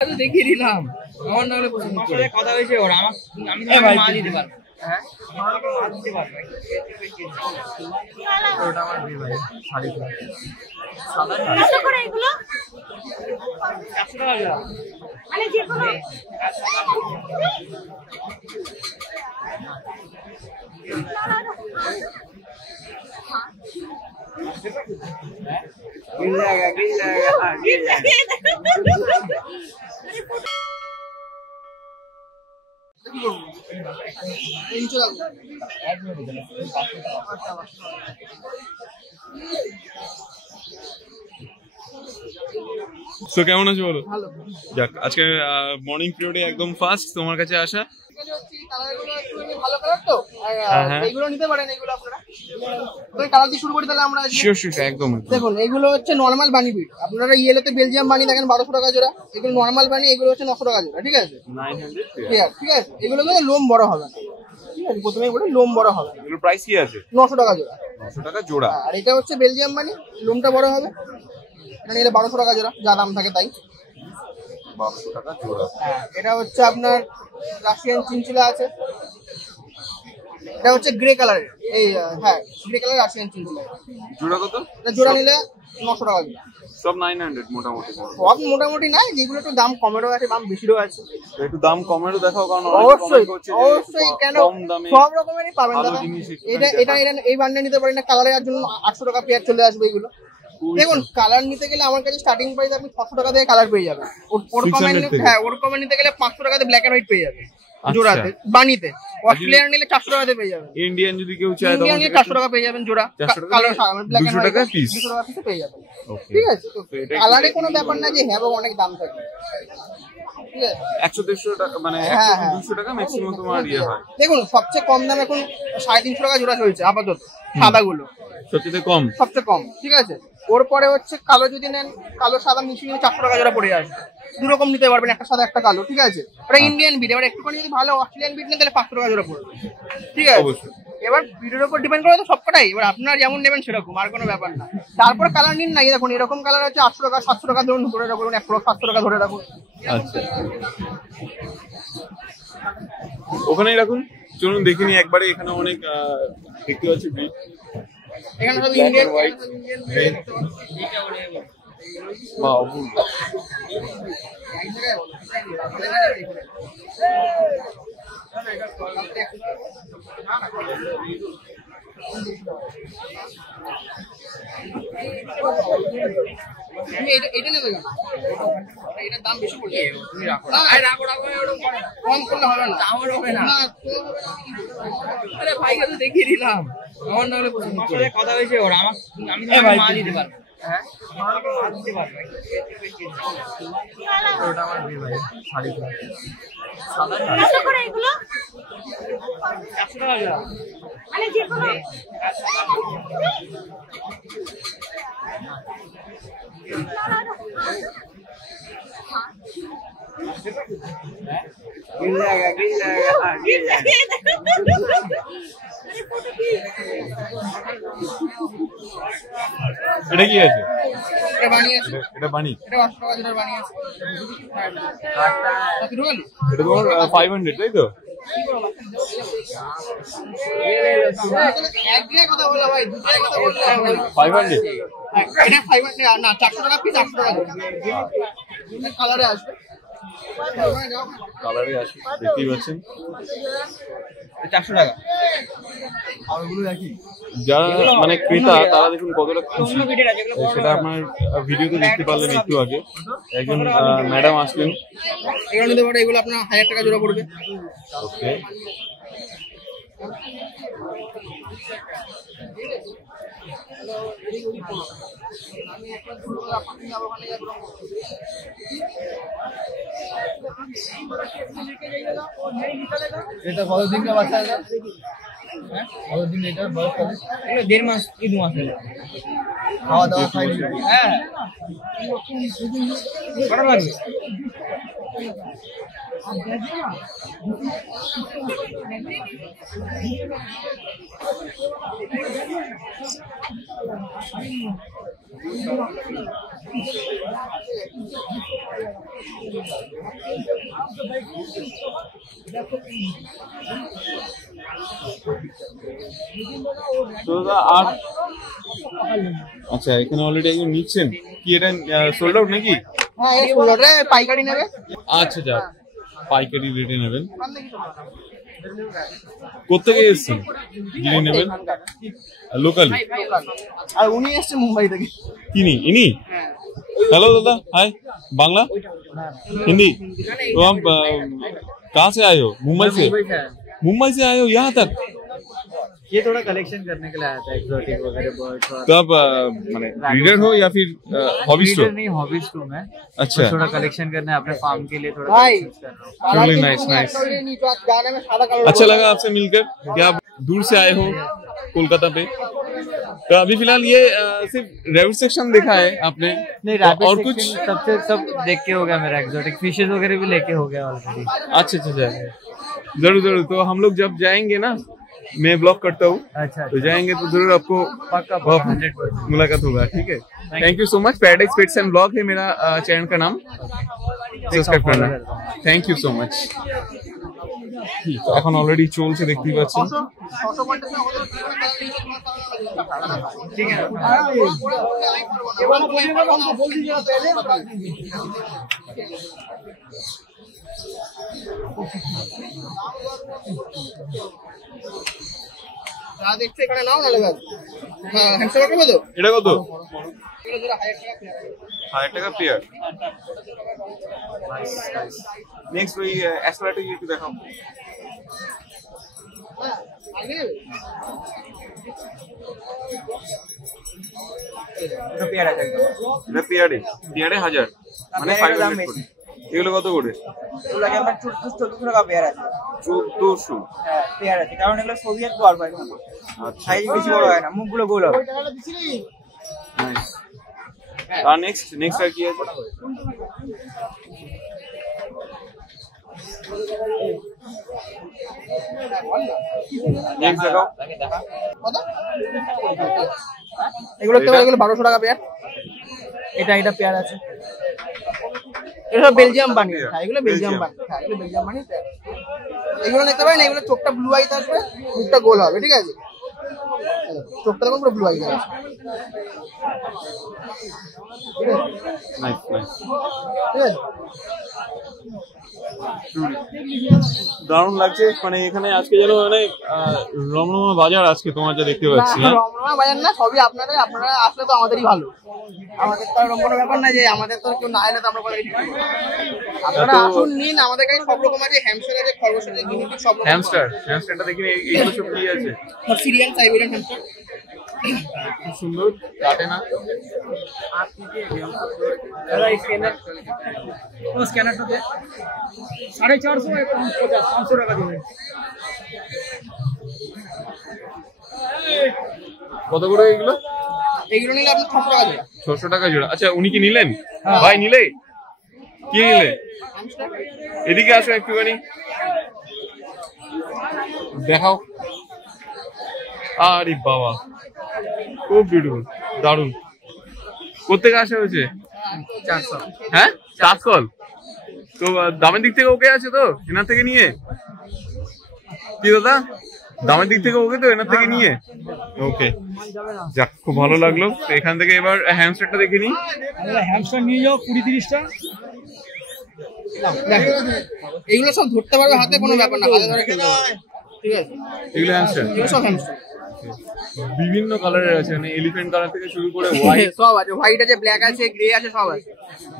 আমি দেখিয়ে দিলাম আমার নাহলে পছন্দ করে কথা হয়েছে ওর আমি মা দিতে পারবো। হ্যাঁ মা দিতে পারবো। ওটা আমার বিয়ে ভাই শাড়ি সাদা কত করে এগুলো 400 টাকা জোড়া মানে যে কোনো गिर जाएगा সো কেমন আছো বলো? যাক আজকে মর্নিং পিরিয়ডে একদম ফার্স্ট তোমার কাছে আসা। দেখুন এগুলো হচ্ছে নর্মাল বানি বিট। আপনারা ইয়েলোতে বেলজিয়াম বানি দেখেন 1200 টাকা জোড়া, এগুলো নর্মাল বানি, এগুলো হচ্ছে 900 টাকা জোড়া। ঠিক আছে, ঠিক আছে, এগুলো কিন্তু লোম বড় হবে না। ঠিক আছে, প্রথমেই বলি লোম বড় হবে না। এগুলো প্রাইস কি আছে? 900 টাকা জোড়া। 900 টাকা জোড়া। আর এটা হচ্ছে বেলজিয়াম বানি, লোমটা বড় হবে। এটা নিলে 1200 টাকা জোড়া, যা দাম থাকে তাই। 1200 টাকা জোড়া। এটা হচ্ছে আপনার রাশিয়ান চিনচিলা আছে, এটা হচ্ছে গ্রে কালারের। এই হ্যাঁ গ্রে কালার রাশিয়ান চিনচিলা। জোড়া কত? এটা জোড়া নিলে 900 টাকা জোড়া। সব 900 মোটামুটি। সব মোটামুটি নাই, যেগুলো একটু দাম কমেরও আছে, দাম বেশিরও আছে। একটু দাম কমেরও দেখাও, কারণ অবশ্যই অবশ্যই কেন সব রকমেরই পাবেন দাদা। এটা এই বান্ডেল নিতে পারেন না, কালারের জন্য 800 টাকা পেয়ার চলে আসবে এগুলো। দেখুন কালার নিতে গেলে আমার কাছে স্টার্টিং প্রাইস আপনি 600 টাকা থেকে কালার পেয়ে যাবেন। ওর কমে নিতে গেলে 500 টাকাতে ব্ল্যাক এন্ড হোয়াইট পেয়ে যাবেন জোড়াতে বানিতে। অস্ট্রেলিয়ান নিলে 400 টাকাতে পেয়ে যাবেন। ইন্ডিয়ান যদি কেউ চায় তখন ইন্ডিয়ান নিলে 400 টাকা পেয়ে যাবেন জোড়া। কালার ব্ল্যাক এন্ড হোয়াইট 200 টাকা পিসে পেয়ে যাবেন। ঠিক আছে, কালারে কোনো ব্যাপার না যে হ্যাঁ অনেক দাম থাকে। ঠিক আছে, 100-150 টাকা মানে 100-200 টাকা ম্যাক্সিমাম তোমার ইয়ে হয়। দেখুন সবচেয়ে কম দাম এখন 350 টাকা জোড়া চলছে আপাতত সাদাগুলো, সবচেয়ে কম। ঠিক আছে, ওর পরে হচ্ছে কালো যদি নেন, কালো সাদা মিশিয়ে 400 টাকা জোড়া পড়ে আসবে। দু রকম নিতে পারবেন, একটা সাদা একটা কালো। ঠিক আছে, ওটা ইন্ডিয়ান বিট। এবার একটুখানি যদি ভালো অস্ট্রেলিয়ান বিট নেন তাহলে 500 টাকা জোড়া পড়বে। ঠিক আছে, এবার বিটের উপর ডিপেন্ড করে তো সবকটাই। এবার আপনার যেমন নেবেন সেরকম, আর কোনো ব্যাপার না। তারপর কালার নিন না, দেখুন এরকম কালার আছে 800 টাকা 700 টাকা ধরুন, ধরে রাখুন 700 টাকা ধরে রাখুন। আচ্ছা ওখানেই রাখুন, চলুন দেখিনি একবারে। এখানে অনেক দেখতে পাচ্ছি বিট। এখানে সব ইন্ডিয়ান হোয়াইট। বাহ অপূর্ব। এটা নেবে কেন? এটার দাম বেশি পড়ছে। তুমি রাখো, রাখো কম করলে হবে না। আমার হবে না। আরে ভাই তো দেখিয়ে দিলাম আমার নাহলে পছন্দ করে কথা হয়েছে ওর আমি মা দিতে পারবো। হ্যাঁ মা দিতে পারবো। ওটা আমার বিয়ে ভাই শাড়ি সাদা কত করে এগুলো 400 টাকা জোড়া মানে যে কোনো गिर जाएगा এটা কি আছে? এটা বানি আছে। এটা বানি, এটা 800 টাকা জোড়া বানি আছে। এটা তোমার 500 তাই তো? একদিনের কথা বলা ভাই, দুদিনের কথা বললে 500। এটা 500 না, 400 টাকা পিস, 800 টাকা জোড়া। কালারে আসবে, কালারে আসবে, দেখতেই পাচ্ছেন 400 টাকা। যারা মানে ক্রেতা তারা দেখুন কতটা খুশি, সেটা আপনার ভিডিওতে দেখতে পারলেন একটু আগে। একজন ম্যাডাম আসলেন। এগুলো নিতে পারে, এগুলো আপনার 1000 টাকা জোড়া পড়বে। ওকে, এটা কতদিন का বাচ্চা है? কতদিন এটার বয়স কত? এটা 1.5 মাস কি 2 মাস হলো। খাওয়া দাওয়া খাইনি। হ্যাঁ কত লাগবে? তো দাদা আর আচ্ছা এখানে অলরেডি একজন নিচ্ছেন কি, এটা সোল্ড আউট নাকি? হ্যাঁ এই সোল্ডারে পাইকারি নেবে। আচ্ছা যা পাইকারি রেটে নেবেন। কোথেকে এসেছেন যিনি নেবেন? লোকাল। আর উনি এসছে মুম্বাই থেকে। इनी हेलो दादा हाय बांग्ला हिंदी। तो आप कहाँ से आए हो? मुंबई से आए हो यहाँ तक? ये थोड़ा कलेक्शन करने के लिए आया था, एक्सोटिक वगैरह बर्ड्स। तो आप माने रीडर हो या फिर हॉबिस्ट हो? नहीं, हॉबिस्ट हूँ मैं। अच्छा, तो थोड़ा कलेक्शन करना है अपने फार्म के लिए, थोड़ा भाई चलिए नाइस नाइस। अच्छा लगा आपसे मिलकर। क्या आप दूर से आए हो कोलकाता पे? तो अभी फिलहाल ये सिर्फ रैबिट सेक्शन देखा है आपने? नहीं, रैबिट और कुछ सबसे सब देख के हो गया मेरा। एक्सोटिक फिशेस वगैरह भी लेके हो गया ऑलरेडी। अच्छा अच्छा अच्छा, जरूर जरूर। तो हम लोग जब जाएंगे ना, मैं ब्लॉग करता हूँ, अच्छा तो जाएंगे तो जरूर आपको पक्का 100% मुलाकात होगा। ठीक है, thank you so much. Paradise pets and blog है मेरा चैनल का नाम, সাবস্ক্রাইব করবেন। Thank you so much. এখন অলরেডি চলছে দেখতেই পাচ্ছেন। ঠিক আছে দেখতে এখানে নাও না লেগে হ্যান্ডসেট করবে তো। এটা কত? এটা জোড়া 1000 টাকা পেয়ার। নেক্সট ওই অ্যাস্ট্রাটা একটু দেখাও। এটা পেয়ার আছে একদম। এটা পেয়ারে 1000 মানে 500 করে। এগুলো কত করে? এগুলো কি আমার 1400 টাকা পেয়ার আছে। 1400? হ্যাঁ পেয়ার আছে, কারণ এগুলো সোভিয়েত গল্প এখন। আচ্ছা, সাইজ বেশি বড় হয় না, মুখগুলো গোল হবে। নাইস। আর নেক্সট আর কি আছে? নেক্সট দেখাও। এগুলো 1200 টাকা পেয়ার। এটা পেয়ার আছে। এটা বেলজিয়াম বানি। হ্যাঁ এগুলো বেলজিয়াম বানি। হ্যাঁ এগুলো বেলজিয়াম বানি। এগুলো নিতে পারেন। এগুলো চোখটা ব্লু আই থাকবে, মুখটা গোল হবে। ঠিক আছে, চোখটা দেখুন পুরো ব্লু আই আছে। নাইস নাইস, ঠিক আছে। দারুণ লাগছে। মানে এখানে আজকে যেন মানে রমরমা বাজার আজকে তোমার যা দেখতে পাচ্ছি। রমরমা বাজার না, সবই আপনারা আসলে তো আমাদেরই ভালো। আমাদের তো এরকম কোনো ব্যাপার না যে আমাদের তো কেউ না এলে তো আমরা করে দিই। আপনারা আসুন, নিন, আমাদের কাছে সব রকম আছে। হ্যামস্টার আছে, খরগোশ আছে, গিনিপিগ সব রকম। হ্যামস্টারটা দেখি এইগুলো সব কি আছে? সিরিয়ান সাইবেরিয়ান হ্যামস্টার খুব সুন্দর, কাটে না। স্ক্যানারটাতে 450 500 টাকা দিবেন। কত করে এগুলো? এগুলো নিলে আপনি 600 টাকা জোড়া। 600 টাকা জোড়া। আচ্ছা, উনি কি নিলেন? ভাই নিলে? কি নিলে? এদিকে আসো একটুখানি দেখাও। আরে বাবা, খুব বিউটিফুল, দারুণ। কোথেকে আসা হয়েছে? 400। হ্যাঁ 400। তো দামের দিক থেকে ওকে আছে তো এনার থেকে নিয়ে? কি দাদা, দামের দিক থেকে ওকে তো এনার থেকে নিয়ে? ওকে, যাক, খুব ভালো লাগলো। তো এখান থেকে এবার হ্যামস্টারটা দেখে নিই। হ্যামস্টার নিয়ে যাও 20-30টা। এগুলো সব ধরতে পারবে হাতে, কোনো ব্যাপার না, হাতে ধরে খেলতে পারবে। ঠিক আছে, এগুলো হ্যামস্টার? এগুলো সব হ্যামস্টার। বিভিন্ন কালারের আছে, মানে এলিফ্যান্ট কালার থেকে শুরু করে হোয়াইট সব আছে। হোয়াইট আছে, ব্ল্যাক আছে, গ্রে আছে, সব আছে।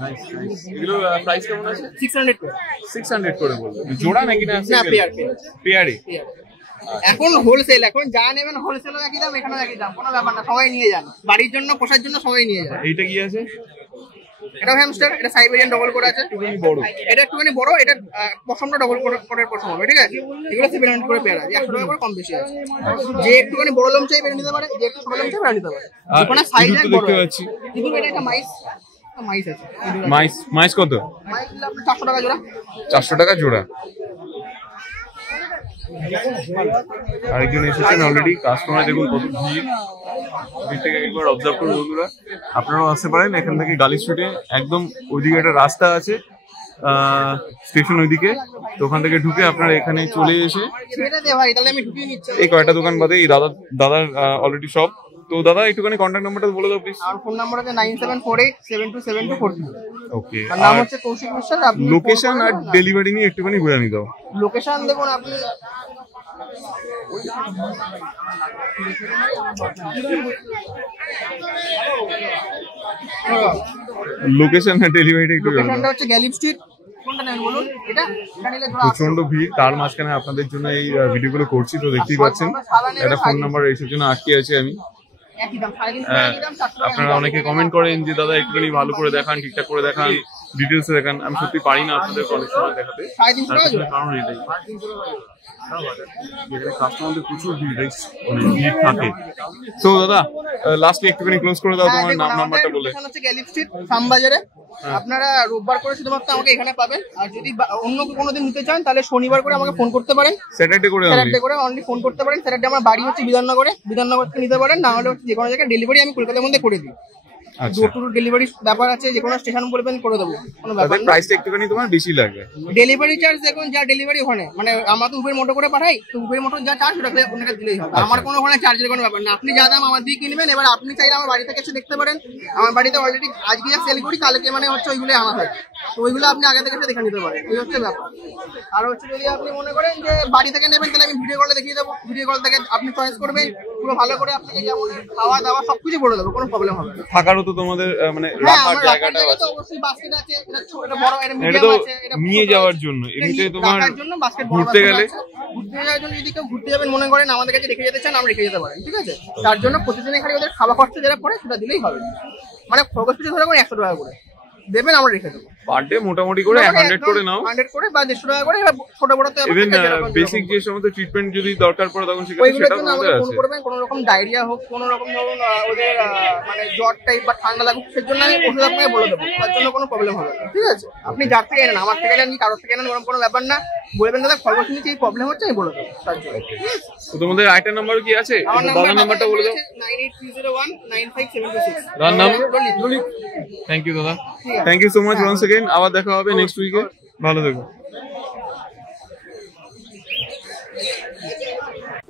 Nice nice. এগুলো প্রাইস কেমন আছে? 600 করে। 600 করে বলবো। জোড়া নাকি না? না, পেয়ার পেয়ারে। এখন হোলসেল, এখন যা নেবেন হোলসেলও একই দাম, এখানেও একই দাম, কোনো ব্যাপার না। সবাই নিয়ে যান, বাড়ির জন্য, পোষার জন্য সবাই নিয়ে যান। এইটা কি আছে? এটাও হ্যামস্টার, এটা সাইবেরিয়ান ডবল কোড আছে। একটুখানি বড়। এটা একটুখানি বড়, এটা পশমটা ডবল কোডের পশম হবে। ঠিক আছে, এগুলো 700 করে পেয়ার আছে, 100 টাকা করে কম বেশি আছে। যে একটুখানি বড় লোম চাই পেরে নিতে পারে, যে একটু ছোট লোম চাই পেরে নিতে পারে। ওখানে সাইজ ইঁদুর তো বড় দেখতে পাচ্ছি। কিন্তু এটা একটা মাইস আছে। মাইস কত? মাইস দিলে আপনি 400 টাকা জোড়া। 400 টাকা জোড়া। আরেকজন এসেছেন অলরেডি, কাস্টমার দেখুন কত ভিড়। ভিড়টাকে একবার অবজার্ভ করুন বন্ধুরা, আপনারাও আসতে পারেন। এখান থেকে গালি স্ট্রিটে একদম ওইদিকে একটা রাস্তা আছে, স্টেশন ওইদিকে, তো ওখান থেকে ঢুকে আপনারা এখানে চলে এসে এই কয়টা দোকান বাদে এই দাদার অলরেডি সব। তো দাদা একটুখানি কন্ট্যাক্ট নাম্বারটা বলে দাও প্লিজ। আর ফোন নাম্বার আছে 9748727242। ওকে, আর নাম হচ্ছে কৌশিক বিশ্বাস। আপনি লোকেশন আর ডেলিভারি নিয়ে একটুখানি বলে আমি দাও। লোকেশন দেখুন আপনি, লোকেশন আর ডেলিভারিটা একটু লোকেশনটা হচ্ছে গ্যালিপ স্ট্রিট। কোনটা নেন বলুন? এটা নিলে প্রচন্ড ভিড়, তার মাঝখানে আপনাদের জন্য এই ভিডিওগুলো করছি, তো দেখতেই পাচ্ছেন একটা ফোন নাম্বার এইসব জন্য আটকে আছি আমি। একই দাম, 3.5 দাম, 4 টাকা। আপনারা অনেকে কমেন্ট করেন যে দাদা একটুখানি ভালো করে দেখান, ঠিকঠাক করে দেখান, ডিটেলসে দেখান। আমি সত্যি পারি না আপনাদের অনেক সময় দেখাতে, 3.5 টাকা। কারণ এটাই কাস্টমারদের প্রচুর ভিড় থাকে। তো দাদা লাস্টে একটুখানি ক্লোজ করে দাও তোমার নাম্বারটা বলে। হচ্ছে গ্যালিপ স্ট্রিট, শ্যামবাজারে। আপনারা রোববার করে শুধুমাত্র আমাকে এখানে পাবেন, আর যদি অন্য কোনো দিন নিতে চান তাহলে শনিবার করে আমাকে ফোন করতে পারেন। স্যাটারডে করে অনলি ফোন করতে পারেন। স্যাটারডে আমার বাড়ি হচ্ছে বিধাননগর থেকে নিতে পারেন, না হলে হচ্ছে যে কোনো জায়গায় ডেলিভারি আমি কলকাতার মধ্যে করে দিই। ডোর টু ডেলিভারি ব্যাপার আছে, যে কোনো স্টেশন বলবেন করে দেবো, কোনো ব্যাপার না। প্রাইসটা একটুখানি তোমার বেশি লাগবে। ডেলিভারি চার্জ দেখুন, যা ডেলিভারি ওখানে, মানে আমরা তো উবের মোটো করে পাঠাই, তো উবের মোটো যা চার্জ ওটা ওনাকে দিলেই হবে। আমার কোনো ওখানে চার্জের কোনো ব্যাপার না। আপনি যা দাম আমার দিয়ে কিনবেন, এবার আপনি চাইলে আমার বাড়ি থেকে এসে দেখতে পারেন। আমার বাড়িতে অলরেডি আজকে যা সেল করি, কালকে মানে হচ্ছে ওইগুলো আমার হয়, তো ওইগুলো আপনি আগে থেকে এসে দেখে নিতে পারেন। এই হচ্ছে ব্যাপার। আর হচ্ছে যদি আপনি মনে করেন যে বাড়ি থেকে নেবেন, তাহলে আমি ভিডিও কলে দেখিয়ে দেবো। ভিডিও কল থেকে আপনি চয়েস করবেন, পুরো ভালো করে আপনাকে যেমন খাওয়া দাওয়া সবকিছু বলে দেবো, কোনো প্রবলেম হবে না। থাকারও তো তোমাদের মানে রাখার জায়গাটা আছে, অবশ্যই বাস্কেট আছে, এটা বড়, এটা এটা মিডিয়াম তো আছে, এটা নিয়ে যাওয়ার জন্য। এমনিতে তোমার ঘুরতে গেলে, ঘুরতে যাওয়ার জন্য যদি কেউ ঘুরতে যাবেন মনে করেন, আমাদের কাছে রেখে যেতে চান, আমরা রেখে যেতে পারেন, ঠিক আছে? তার জন্য প্রতিদিন এখানে ওদের খাওয়া খরচা যেটা পড়ে সেটা দিলেই হবে, মানে খরচ পিছু ধরে 100 টাকা করে দেবেন, আমরা রেখে দেবো। পার ডে মোটামুটি করে 100 করে নাও, 100 করে বা 150 টাকা করে। এবার ছোট বড় তো ইভেন বেসিক যে সমস্ত ট্রিটমেন্ট যদি দরকার পড়ে তখন সেটা আমাদের আছে। ফোন করবেন, কোনো রকম ডায়রিয়া হোক, কোনো রকম ধরুন ওদের মানে জ্বর টাইপ বা ঠান্ডা লাগুক, সেই জন্য আমি ওষুধ আপনাকে বলে দেবো, তার জন্য কোনো প্রবলেম হবে না, ঠিক আছে? আপনি যার থেকে নেন, আমার থেকে নেন, কারোর থেকে নেন, কোনো ব্যাপার না। বলবেন দাদা খরচ নিয়ে এই প্রবলেম হচ্ছে, আমি বলে দেবো তার জন্য। তো তোমাদের আইটা নাম্বার কি আছে? দাদার নাম্বারটা বলে দাও। 9830195726। দাদার নাম? থ্যাংক ইউ দাদা, thank you so much once again. আবার দেখা হবে নেক্সট উইকে, ভালো থেকো।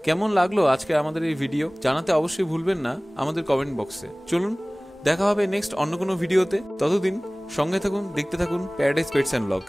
কেমন লাগলো আজকে আমাদের এই ভিডিও জানাতে অবশ্যই ভুলবেন না আমাদের কমেন্ট বক্সে। চলুন দেখা হবে নেক্সট অন্য কোনো ভিডিওতে, ততদিন সঙ্গে থাকুন, দেখতে থাকুন প্যারাডাইস পেটস অ্যান্ড ব্লগ।